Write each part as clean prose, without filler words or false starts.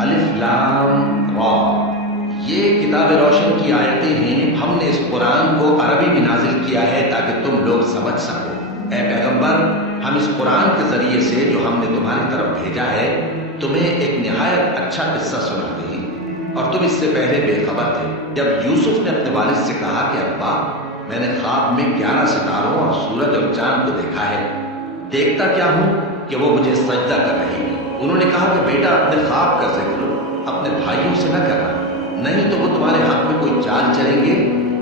الف لام را، یہ کتاب روشن کی آیتیں ہیں۔ ہم نے اس قرآن کو عربی میں نازل کیا ہے تاکہ تم لوگ سمجھ سکو۔ اے پیغمبر، ہم اس قرآن کے ذریعے سے جو ہم نے تمہاری طرف بھیجا ہے تمہیں ایک نہایت اچھا قصہ سناتے ہیں، اور تم اس سے پہلے بے خبر تھے۔ جب یوسف نے اپنے والد سے کہا کہ ابا، میں نے خواب میں 11 ستاروں اور سورج اور چاند کو دیکھا ہے، دیکھتا کیا ہوں کہ وہ مجھے سجدہ کر رہی ہیں۔ انہوں نے کہا کہ بیٹا، اپنے خواب کا ذکر اپنے بھائیوں سے نہ کرنا، نہیں تو وہ تمہارے حق میں کوئی چال چلیں گے۔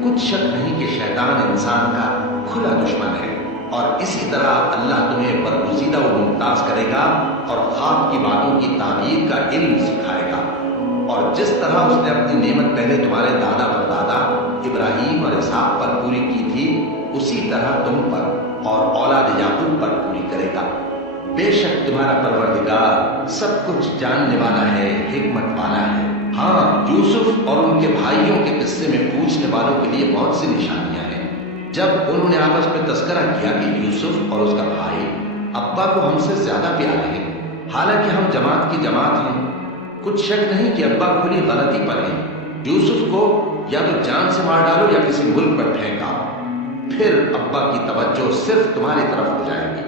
کچھ شک نہیں کہ شیطان انسان کا کھلا دشمن ہے، اور اسی طرح اللہ تمہیں برگزیدہ و ممتاز کرے گا اور خواب کی باتوں کی تعبیر کا علم سکھائے گا، اور جس طرح اس نے اپنی نعمت پہلے تمہارے دادا پر دادا ابراہیم اور اسحاق پر پوری کی تھی، اسی طرح تم پر اور اولاد یعقوب پر پوری کرے گا۔ بے شک تمہارا پروردگار سب کچھ جاننے والا ہے، حکمت والا ہے۔ ہاں، یوسف اور ان کے بھائیوں کے قصے میں پوچھنے والوں کے لیے بہت سی نشانیاں ہیں۔ جب انہوں نے آپس میں تذکرہ کیا کہ یوسف اور اس کا بھائی ابا کو ہم سے زیادہ پیارے ہیں، حالانکہ ہم جماعت کی جماعت ہیں، کچھ شک نہیں کہ ابا کھلی غلطی پر ہیں۔ یوسف کو یا تو جان سے مار ڈالو یا کسی ملک پر پھینکاؤ، پھر ابا کی توجہ صرف تمہاری طرف ہو جائے گی،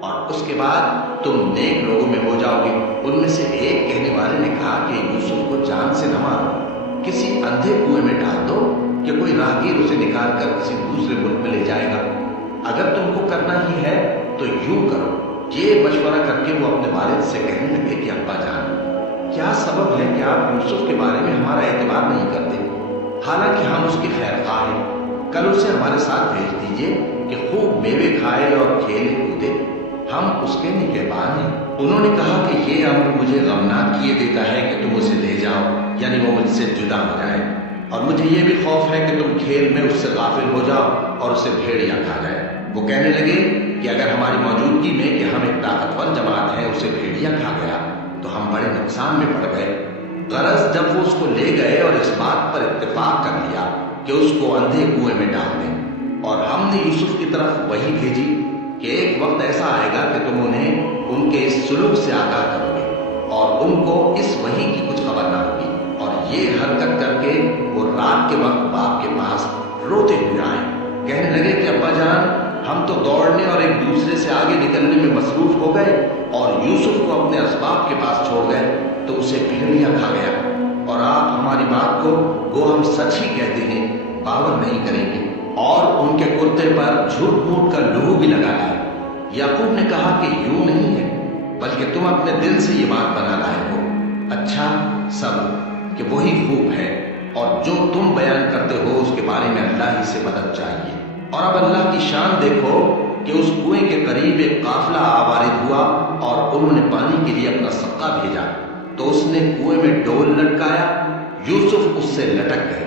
اور اس کے بعد تم نیک لوگوں میں ہو جاؤ گے۔ ان میں سے ایک کہنے والے نے کہا کہ یوسف کو جان سے نہ مارو، کسی اندھے کنویں میں ڈال دو کہ کوئی راہگیر اسے نکال کر کسی دوسرے ملک میں لے جائے گا۔ اگر تم کو کرنا ہی ہے تو یوں کرو۔ یہ مشورہ کر کے وہ اپنے والد سے کہنے لگے کہ ابا جان، کیا سبب ہے کہ آپ یوسف کے بارے میں ہمارا اعتبار نہیں کرتے، حالانکہ ہم اس کے خیر خواہ ہیں؟ کل اسے ہمارے ساتھ بھیج دیجئے کہ خوب میوے کھائے اور کھیلے کودے، ہم اس کے نگہبان ہیں۔ انہوں نے کہا کہ یہ امر مجھے غمناک کیے دیتا ہے کہ تم اسے لے جاؤ، یعنی وہ مجھ سے جدا ہو جائے، اور مجھے یہ بھی خوف ہے کہ تم کھیل میں اس سے غافل ہو جاؤ اور اسے بھیڑیا کھا جائے۔ وہ کہنے لگے کہ اگر ہماری موجودگی میں کہ ہم ایک طاقتور جماعت ہے اسے بھیڑیا کھا گیا تو ہم بڑے نقصان میں پڑ گئے۔ غرض جب وہ اس کو لے گئے اور اس بات پر اتفاق کر لیا کہ اس کو اندھے کنویں میں ڈال دیں، اور ہم نے یوسف کی طرف وحی بھیجی کہ ایک وقت ایسا آئے گا کہ تم انہیں ان کے اس سلوک سے آگاہ کرو گے، اور ان کو اس وحی کی کچھ خبر نہ ہوگی۔ اور یہ حرکت کر کے وہ رات کے وقت باپ کے پاس روتے ہوئے آئے، کہنے لگے کہ ابا جان، ہم تو دوڑنے اور ایک دوسرے سے آگے نکلنے میں مصروف ہو گئے اور یوسف کو اپنے اسباب کے پاس چھوڑ گئے تو اسے بھیڑیا کھا گیا، اور آپ ہماری بات کو گو ہم سچ ہی کہتے ہیں باور نہیں کریں گے، اور ان کے کرتے پر جھوٹ موٹ کا لہو بھی لگا لائے۔ یعقوب نے کہا کہ یوں نہیں ہے، بلکہ تم اپنے دل سے یہ بات بنا لائے ہو۔ اچھا سب کہ وہی خوب ہے، اور جو تم بیان کرتے ہو اس کے بارے میں اللہ ہی سے مدد چاہیے۔ اور اب اللہ کی شان دیکھو کہ اس کنویں کے قریب ایک قافلہ آوارد ہوا اور انہوں نے پانی کے لیے اپنا سقا بھیجا، تو اس نے کنویں میں ڈول لٹکایا، یوسف اس سے لٹک گئے۔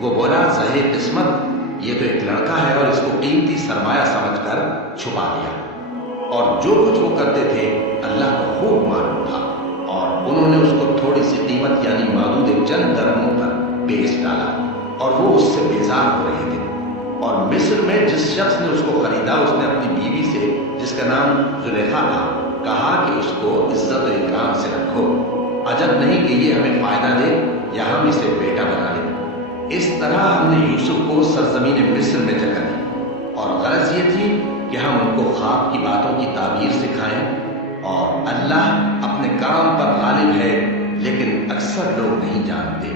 وہ بولا، زہے قسمت، یہ تو ایک لڑکا ہے، اور اس کو قیمتی سرمایہ سمجھ کر چھپا دیا۔ اور جو کچھ وہ کرتے تھے اللہ کو خوب معلوم تھا، اور انہوں نے اس کو تھوڑی سی قیمت یعنی معدود چند درہموں پر بیچ ڈالا، اور وہ اس سے بیزار ہو رہے تھے۔ اور مصر میں جس شخص نے اس کو خریدا، اس نے اپنی بیوی سے جس کا نام زلیخا تھا کہا کہ اس کو عزت و اکرام سے رکھو، عجب نہیں کہ یہ ہمیں فائدہ دے یا ہم اسے بیٹا بنا لیں۔ اس طرح ہم نے یوسف کو سرزمین مصر میں جگہ دی، اور غرض یہ تھی کہ ہم ان کو خواب کی باتوں کی تعبیر سکھائیں، اور اللہ اپنے کام پر غالب ہے لیکن اکثر لوگ نہیں جانتے۔